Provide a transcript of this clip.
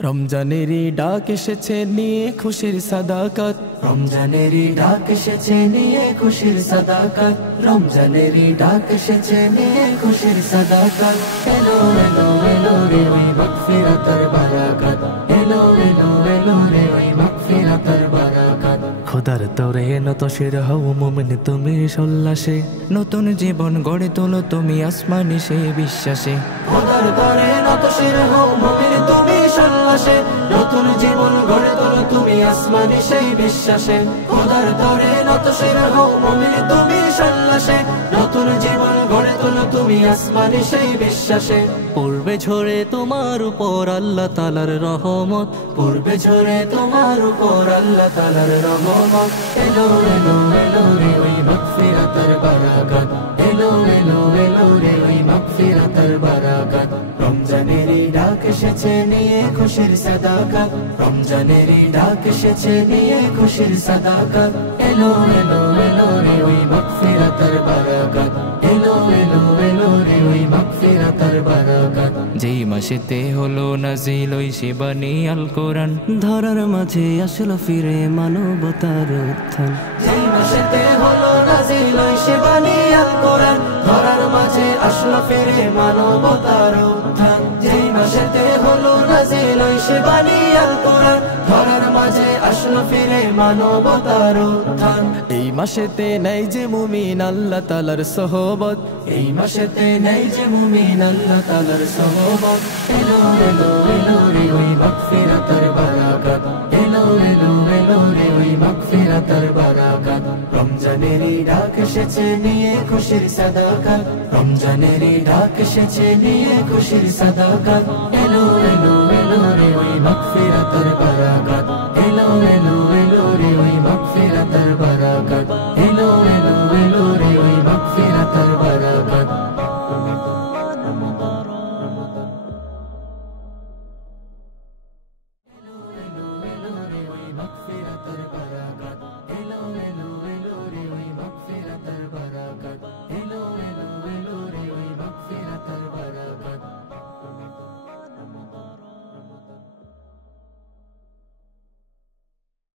রমজানেরই ডাক এসেছে নিয়ে খুশির সাদাকাত, রমজানেরই ডাক এসেছে নিয়ে খুশির সাদাকাত, রমজানেরই ডাক এসেছে নিয়ে খুশির সাদাকাত। এলো এলো এলো রে ওই মাগফিরাতের বারাকাত, এলো এলো এলো রে ওই মাগফিরাতের বারাকাত। খোদার তরে নত শির হও মুমিন তুমি সল্লাসে, নতুন জীবন গড়ে তোলো তুমি আসমানি সেই বিশ্বাসে। খোদার তরে নত শির হও মুমিন তুমি সল্লাসে, নতুন জীবন গড়ে তোলো তুমি আসমানি সেই বিশ্বাসে। খোদার তরে নত শির হও মুমিন তুমি সল্লাসে, নতুন জীবন গড়ে তোলো তুমি আসমানি সেই বিশ্বাসে। পূর্বে ঝরে তোমার উপর আল্লাহ তাআলার রহমত, পূর্বে ঝরে তোমার উপর আল্লাহ তাআলার রহমত। এলো এলো এলো রে ওই মাগফিরাতের বারাকাত, এলো এলো এলো রে ওই মাগফিরাতের বারাকাত। রমজানেরই ডাক এসেছে নিয়ে খুশির সাদাকাত, রমজানেরই ডাক এসেছে নিয়ে খুশির সাদাকাত। এলো এলো এলো রে ওই মাগফিরাতের বারাকাত, এলো এলো এলো রে ওই মাগফিরাতের বারাকাত। যেই মাসেতে হলো নাজিল ওই শিবানী আল কোরআন, ধরার মাঝে আসলো ফিরে মানবতার উত্থান। যেই মাসেতে হলো নাজিল ওই শিবানী আল কোরআন, ধরার মাঝে আসলো ফিরে মানবতার উত্থান। যেই মাসেতে হলো নাজিল ওই শিবানী আল কোরআন, ধরার মাঝে আসলো ফিরে মানবতার উত্থান। এই মাসেতে নাই যে মুমিন আল্লাহ তাআলার সোহবত, এই মাসেতে নেই যে মুমিন আল্লাহ তাআলার সোহবত। এলো এলো এলো রে ওই মাগফিরাতের বারাকাত, এলো এলো এলো রে ওই মাগফিরাতের বারাকাত। রমজানেরই ডাক এসেছে নিয়ে খুশির সাদাকাত, রমজানেরই ডাক এসেছে নিয়ে খুশির সাদাকাত। এলো এলো